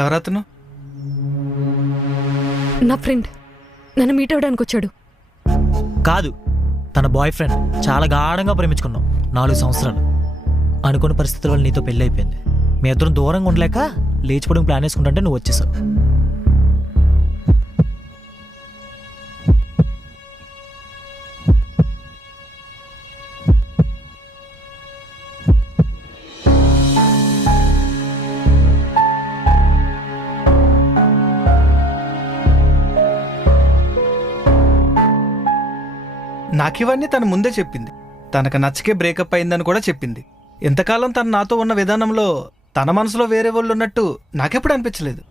ఎవరతను? నా ఫ్రెండ్ నన్ను మీట్ అవ్వడానికి వచ్చాడు. కాదు, తన బాయ్ ఫ్రెండ్. చాలా గాఢంగా ప్రేమించుకున్నాం 4 సంవత్సరాలు. అనుకున్న పరిస్థితుల వల్ల నీతో పెళ్ళి అయిపోయింది. మీ ఇద్దరం దూరంగా ఉండలేక లేచిపోవడం ప్లాన్ వేసుకుంటుంటే నువ్వు వచ్చేసావు. నాకివన్నీ తను ముందే చెప్పింది. తనకు నచ్చకే బ్రేకప్ అయిందని కూడా చెప్పింది. ఇంతకాలం తను నాతో ఉన్న విధానంలో తన మనసులో వేరే వాళ్ళు ఉన్నట్టు నాకెప్పుడు అనిపించలేదు.